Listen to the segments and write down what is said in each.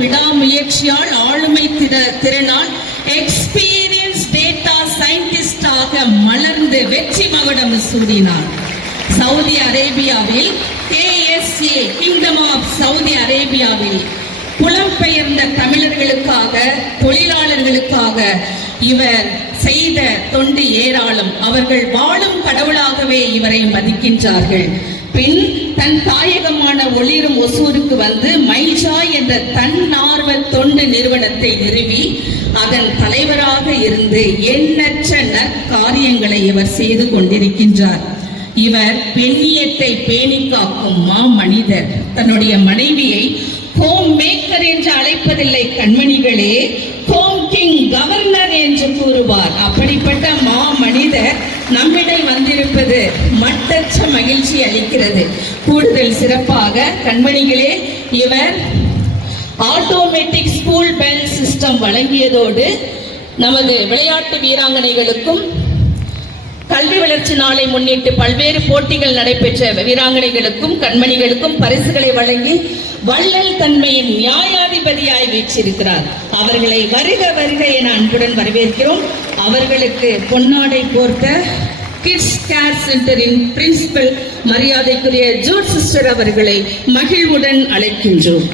விடாமுயற்சியால் ஆளுமை திறனால் experience data சயின்டிஸ்டாக மலர்ந்து வெற்றி மகுடம் சூடினார். சவுதி அரேபியாவில் KSA கிங்டம் ஆஃப் சவுதி அரேபியாவில் புலம்பெயர்ந்த தமிழர்களுக்காக தொழிலாளர்களுக்காக இவர் செய்த தொண்டு ஏராளம். அவர்கள் வாழும் கடவுளாகவே இவரை மதிக்கின்றார்கள். பின் தன் தாயகமான ஒளிரும் ஒசூருக்கு வந்து மைஜா என்ற தன்னார்வ தொண்டு நிறுவனத்தை நிறுவி அதன் தலைவராக இருந்து எண்ணற்ற நற்காரியங்களை இவர் செய்து கொண்டிருக்கின்றார். இவர் பெண்ணியத்தை பேணி காக்கும் மனிதர். தன்னுடைய மனைவியை ஹோம் மேக்கர் என்று அழைப்பதில்லை கண்மணிகளே, ஹோம் கிங் கவர்னர் என்று கூறுவார். அப்படிப்பட்ட மனிதர் நம்மிடம் வந்திருப்பது மட்டற்ற மகிழ்ச்சி அளிக்கிறது. கூடுதல் சிறப்பாக கண்மணிகளே, இவர் ஆட்டோமேட்டிக் ஸ்கூல் பெல் சிஸ்டம் வழங்கியதோடு நமது விளையாட்டு வீராங்கனைகளுக்கும் கல்வி வளர்ச்சி நாளை முன்னிட்டு பல்வேறு போட்டிகள் நடைபெற்ற வீராங்கனைகளுக்கும் கண்மணிகளுக்கும் பரிசுகளை வழங்கி வள்ளல் தன்மையின் நியாயாதிபதியாய் வீற்றிருக்கிறார். அவர்களை வருக வருக என அன்புடன் வரவேற்கிறோம். அவர்களுக்கு பொன்னாடை போர்த்த கிட்ஸ் கேர் சென்டரின் பிரின்சிபல் மரியாதைக்குரிய ஜூட் சிஸ்டர் அவர்களை மகிழ்வுடன் அழைக்கின்றோம்.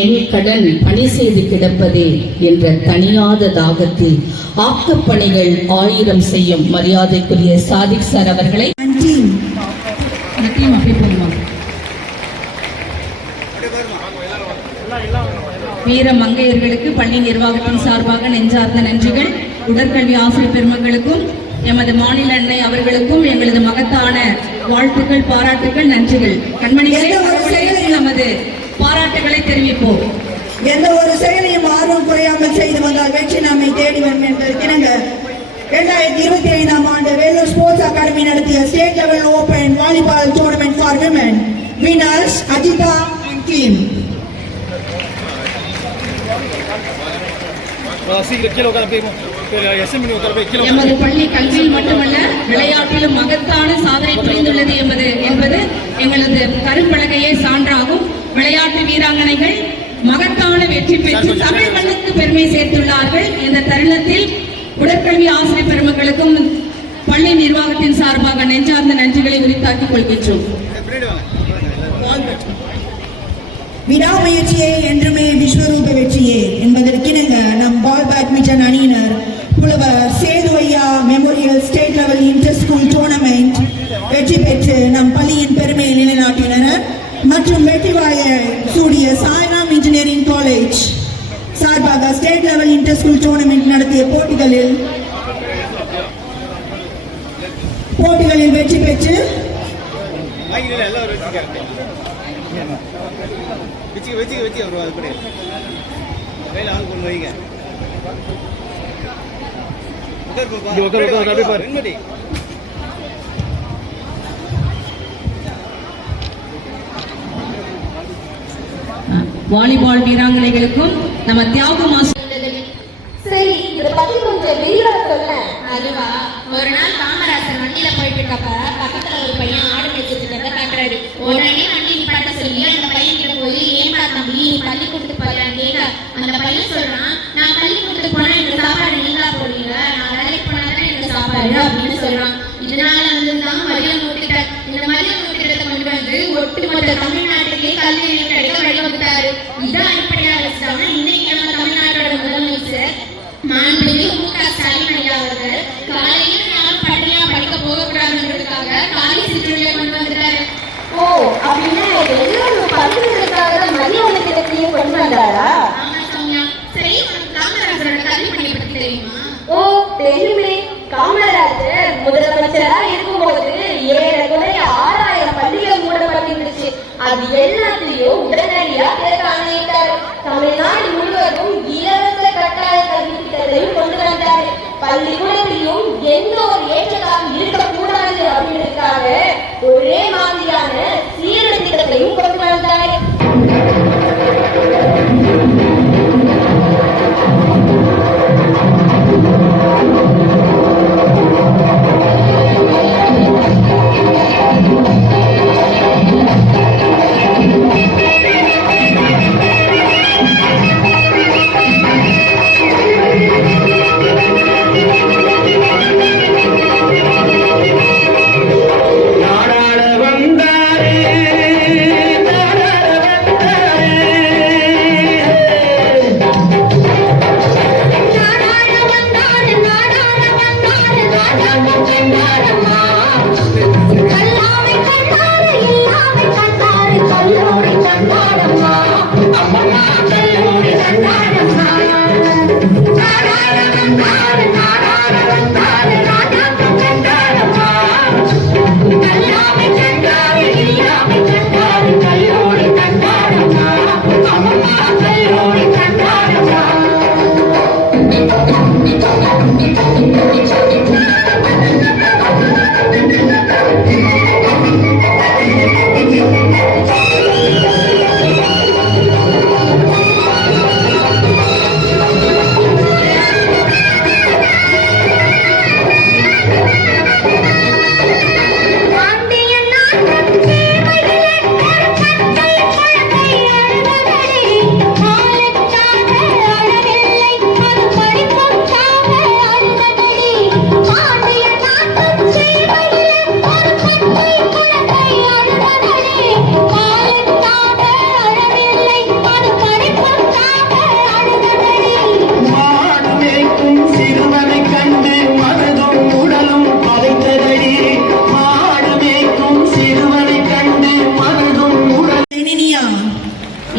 என் கடன் பணி செய்து கிடப்பதே என்ற தனியாத தாகத்தில் ஆக்கப்பணிகள் 1000 செய்யும் மரியாதைக்குரிய சாதிக் சார் அவர்களை வீர மங்கையர்களுக்கு பள்ளி நிர்வாகத்தின் சார்பாக நெஞ்சார்ந்த நன்றிகள். உடற்கல்வி ஆசிரியர் பெருமக்களுக்கும் எமது மாநில அன்னை அவர்களுக்கும் எங்களது மகத்தான வாழ்த்துக்கள், பாராட்டுகள், நன்றிகள். கண்மணிகளே, நமது பாராட்டுகளை தெரிவிப்போம். எந்த ஒரு செயலையும் ஆர்வம் குறையாமல் செய்து வந்தால் வெற்றி நம்மை தேடி வரும் என்பதற்கிணங்க 2025ஆம் ஆண்டு வேலூர் ஸ்போர்ட்ஸ் அகாடமி நடத்திய state level open volleyball tournament for women winners Ajitha and team. எமது பள்ளி கல்வியில் மட்டுமல்ல விளையாட்டிலும் மகத்தான சாதனை புரிந்துள்ளது என்பது எங்களது கரும்பலகையே சான்றாகும். விளையாட்டு வீராங்கனைகள் மகத்தான வெற்றி பெற்று தமிழ் மண்ணுக்கு பெருமை சேர்த்துள்ளார்கள். இந்த தருணத்தில் உடற்கல்வி ஆசிரியர் பெருமக்களுக்கும் பள்ளி நிர்வாகத்தின் சார்பாக நெஞ்சார்ந்த நன்றிகளை உரித்தாக்கிக் கொள்கின்றோம். விடாமுயற்சியே என்றுமே விஸ்வரூப வெற்றியே என்பதற்கிணங்க நம் பால் பேட்மிண்டன் அணியினர் Pulavar Sethuvaiya memorial state level inter school tournament வெற்றி பெற்று நம் பள்ளியின் பெருமையை நிலைநாட்டினர் மற்றும் வெற்றி வாய சூடிய சாய்ராம் இன்ஜினியரிங் காலேஜ் சார்பாக state level inter school tournament நடத்திய போட்டிகளில் வெற்றி பெற்று வாலிபால் வீராங்கனைகளுக்கும் நம்ம தியாகு மாஸ்டர் சரி, இத பத்தி கொஞ்சம் விரிவா சொல்ல. அதுவா, ஒரு நாள் காமராசர் வண்டியில போயிட்டு இருக்கப்ப பக்கத்துல ஒரு பையன் ஆடு மேய்ச்சிட்டு இருக்க பாக்குறாரு. உடனே வண்டி நிப்பாட்ட சொல்லி அந்த பையன் கிட்ட போய் ஏன்பா தம்பி நீ பள்ளிக்கூடத்துக்கு போயிடான்னு கேட்க அந்த பையன் சொல்றான், நான் பள்ளிக்கூடத்துக்கு போனா எனக்கு சாப்பாடு நீங்களா போடுவீங்க, நான் வேலைக்கு போனா தான் எனக்கு சாப்பாடு அப்படின்னு சொல்றான். இதனால வந்துதான் மதியம் நூத்திட்டார். இந்த மதியம் நூத்திட்டத்தை கொண்டு வந்து ஒட்டுமொத்த தமிழ்நாட்டுக்கே கல்வி கிடைக்க வழிவகுத்தாரு. இதான் அடிப்படையா வச்சுட்டாங்க இன்னைக்கு நம்ம தமிழ்நாட்டோட முதலமைச்சர் மாண்புமிகு மு.க. ஸ்டாலின் ஐயா அவர்கள் காலையில் யாரும் பட்டினியா படிக்க போகக்கூடாதுன்றதுக்காக காலை சிற்றுண்டியை கொண்டு வந்துட்டாரு. ஓ, அப்படின்னா எல்லாரும் பள்ளிகளுக்காக மதியம்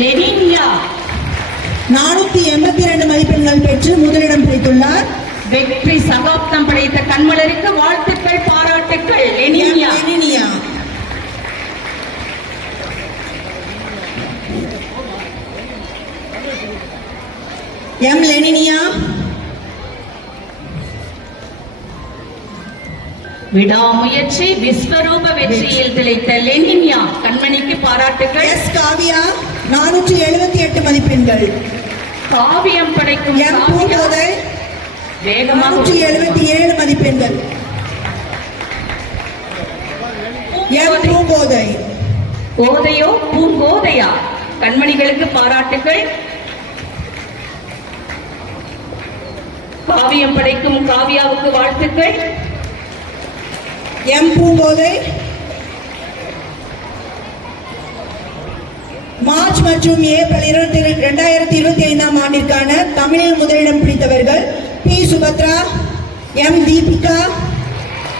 லெனின்யா 482 மதிப்பெண்கள் பெற்று முதலிடம் பிடித்துள்ளார். வெற்றி சகாப்தம் படைத்த கண்மலருக்கு வாழ்த்துக்கள், பாராட்டுக்கள். லெனின்யா லெனினியா. எம் லெனினியா. விடாமுயற்சி விஸ்வரூப வெற்றியில் திளைத்த லெனின்யா கண்மணிக்கு பாராட்டுக்கள். எஸ் காவியா 478 மதிப்பெண்கள். காவியம் படைக்கும் எம் காவியா பூங்கோதை வேகமாக 477 மதிப்பெண்கள். எம் பூங்கோதை. கோதையோ பூங்கோதையா கண்மணிகளுக்கு பாராட்டுக்கள். காவியம் படைக்கும் காவியாவுக்கு வாழ்த்துக்கள். எம் பூங்கோதை. மார்ச் மற்றும் ஏப்ரல் 2025 ஆண்டிற்கான தமிழில் முதலிடம் பிடித்தவர்கள் பி சுபத்ரா, எம் தீபிகா.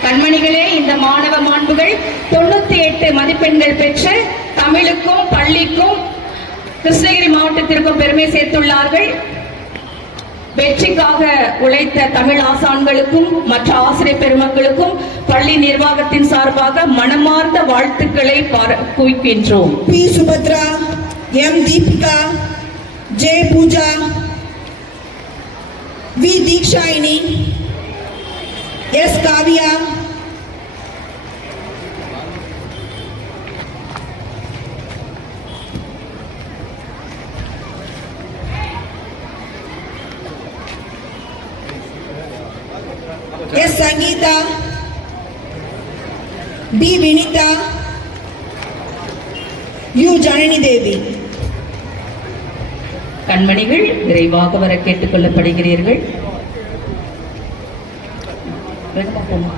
கண்மணிகளே, இந்த மாணவ மாண்புகள் 98 மதிப்பெண்கள் பெற்று தமிழுக்கும் பள்ளிக்கும் கிருஷ்ணகிரி மாவட்டத்திற்கும் பெருமை சேர்த்துள்ளார்கள். வெற்றிக்காக உழைத்த தமிழ் ஆசான்களுக்கும் மற்ற ஆசிரியர் பெருமக்களுக்கும் பள்ளி நிர்வாகத்தின் சார்பாக மனமார்ந்த வாழ்த்துக்களை குவிக்கின்றோம். P Subhadra, M Deepika, J Pooja, V Deekshayini, S Kavya, S Sangeetha, T Vinitha, U Janani Devi. கண்மணிகள் விரைவாக வர கேட்டுக் கொள்ளப்படுகிறீர்கள். வேகமா போமா.